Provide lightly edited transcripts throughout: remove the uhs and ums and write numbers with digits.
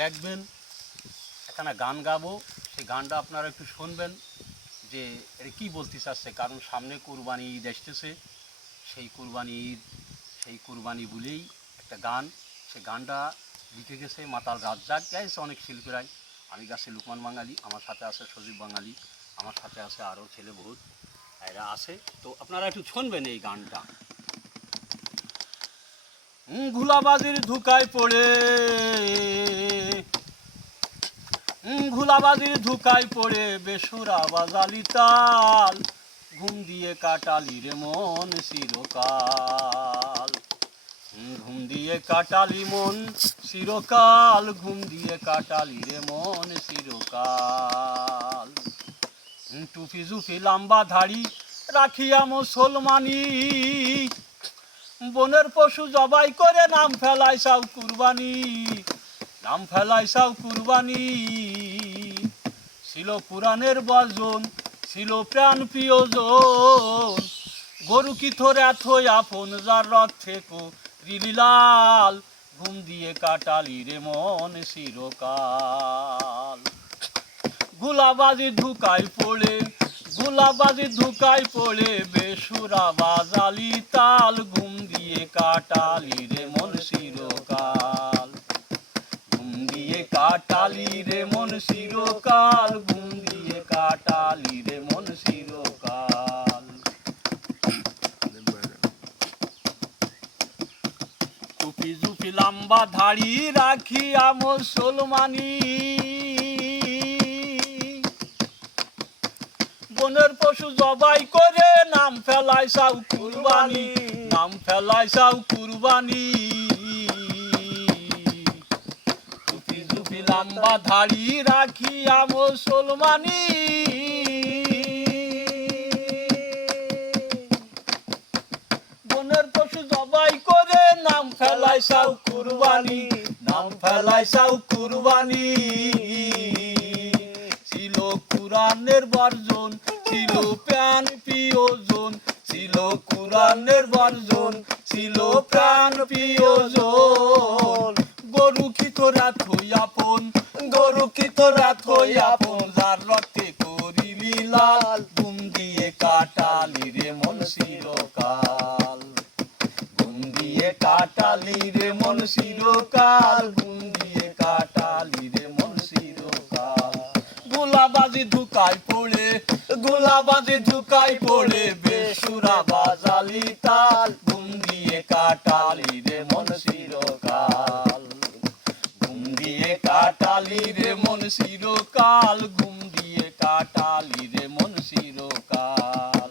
দেখবেন এখানে গান গাবো, সেই গানটা আপনারা একটু শুনবেন যে এটা কী বলতে চাচ্ছে। কারণ সামনে কুরবানি ঈদ আসতেছে, সেই কুরবানি ঈদ, সেই কুরবানি বলেই একটা গান, সেই গানটা লিখে গেছে মাতাল রাজ্জাক, গাইছে অনেক শিল্পীরাই। আমি গাছি লুকমান বাঙালি, আমার সাথে আছে সজীব বাঙালি, আমার সাথে আছে আরও ছেলে বহুত এরা আছে। তো আপনারা একটু শুনবেন এই গানটা। ঘুলাবাজির ধুকায় পড়ে, ঘুলাবাজির ধুকায় পড়ে বেসুরা বাজালি তাল, ঘুম দিয়ে কাটালি রে মন চিরকাল। ঘুম দিয়ে কাটালি মন চিরকাল, ঘুম দিয়ে কাটালি রে মন চিরকাল। টুপি জুপি লম্বা ধাড়ি রাখিয়া মুসলমানি, বনের পশু জবাই করে নাম ফেলাইছাও কুরবানি, নাম ফেলাইছাও কুরবানি। ছিল কুরআনের বর্জন, ছিল প্রাণ প্রিয়জন, গরু কি থর এত আপন যার রথে রিলিলাল, ঘুম দিয়ে কাটালি রে মন চিরকাল। গুলাবাজি ধুকায় পড়ে, গুলাবাজি ধুকায় পড়ে বেসুরা বাজালি তাল, ঘুম দিয়ে কাটালি রে মন চিরকাল, ঘুম দিয়ে কাটালি রে মন চিরকাল, ঘুম দিয়ে কাটালি রে মন চিরকাল। টুপি জুপি লম্বা ধাড়ি রাখিয়া মুসলমানি, বনের পশু জবাই করে নাম ফেলাইছাও কুরবানি, নাম ফেলাইছাও কুরবানি। টুপি জুপি লম্বা ধাড়ি রাখিয়া মুসলমানি, বনের পশু জবাই করে নাম ফেলাইছাও কুরবানি, নাম ফেলাইছাও কুরবানি। ছিল কুরআনের বর্জন, ছিল প্রাণ প্রিয়জন, ছিল কুরআনের বর্জন, ছিল প্রাণ প্রিয়জন। গরু কি তোরা থই আপন, গরু কি তোরা থই আপন, যার রক্তে করিলি লাল, ঘুম দিয়ে কাটালি রে মন চিরকাল, ঘুম দিয়ে কাটালি রে মন চিরকাল, ঘুম দিয়ে কাটালি রে মন চিরকাল। গুলাবাজি ধুকায় পড়ে, গুলাবাজি ধুকায় পড়ে বেসুরা বাজালি তাল, ঘুম দিয়ে কাটালি রে মন চিরকাল, ঘুম দিয়ে কাটালি রে মন চিরকাল, ঘুম দিয়ে কাটালি রে মন চিরকাল।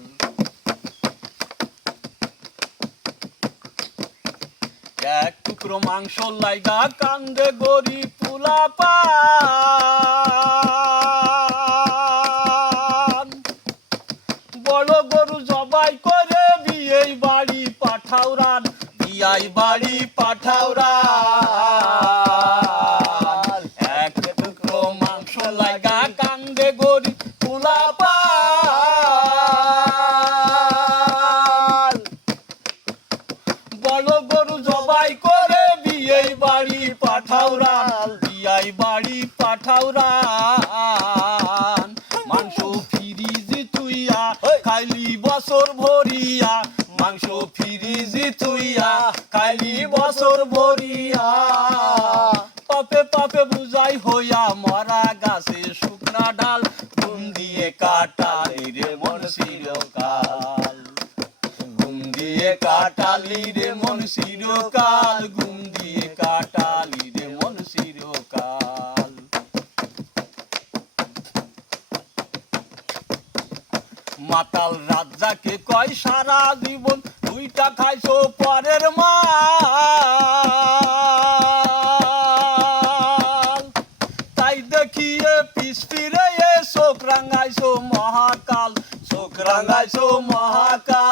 এক টুকরো মাংস লাইগা কান্দে গরিব পোলাপান, বড় গরু জবাই করে বিয়েই বাড়ি পাঠাওরান, বিয়াই বাড়ি পাঠাওরান। এক টুকরো মাংস লাইগা কান্দে গরিব পোলাপান, বড় গরু জবাই করে বিয়েই বাড়ি পাঠাওরান, বিয়াই বাড়ি পাঠাওরান। মাংস ফ্রিজে তুইয়া খাইলি বছর ভরিয়া, মাংস ফ্রিজে তুইয়া খাইলি বছর ভরিয়া। পাপে পাপে বুঝাই হইয়া মরা গাছে শুকনা ডাল, ঘুম দিয়ে কাটালি রে মন চিরকাল, ঘুম দিয়ে কাটালি রে মন চিরকাল, ঘুম দিয়ে কাটালি রে মন চিরকাল। মাতাল রাজ্জাকে কয় সারা জীবন দুইটা খাইছো পরের মাল, তাই দেখিয়ে পিস ফিরে চোখ রাঙাইছো মহাকাল, চোখ রাঙাইছো মহাকাল।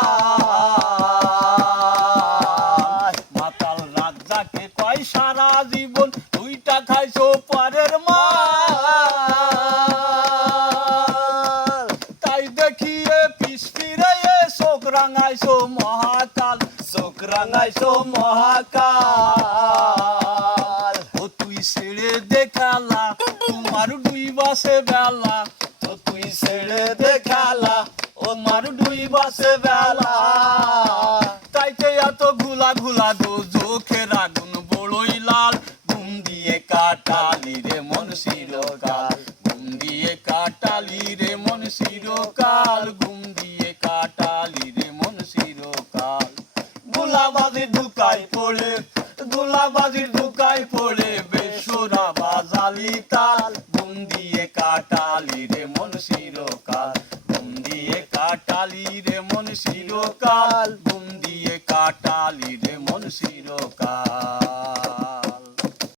মাতাল রাজ্জাকে কয় সারা জীবন দুইটা খাইছো পরের মাল, তাই দেখিয়ে পিস ফিরে চোখ রাঙাইছো মহাকাল, চোখ রাঙাইছো মহাকাল। ও তুই ছেড়ে দে খেলা তোমার ডুই বাসে বেলা ও তুই ছেড়ে দে খেলা ও মার ডুই বাসে বেলা তাইতে এত ঘুলা ঘুলা গো চোখের আগুন বড়ই লাল ঘুম দিয়ে কাটালি রে মন চিরকাল ঘুম দিয়ে কাটালি রে মন চিরকাল ঘুম দিয়ে কাটালি রে মন চিরকাল গোলাবাজির ঢুকাই পড়ে গোলাবাজির ঢুকাই পড়ে বেসুরা বাজালি তাল ঘুম দিয়ে কাটালি রে মন চিরকাল ঘুম দিয়ে কাটালি রে মন চিরকাল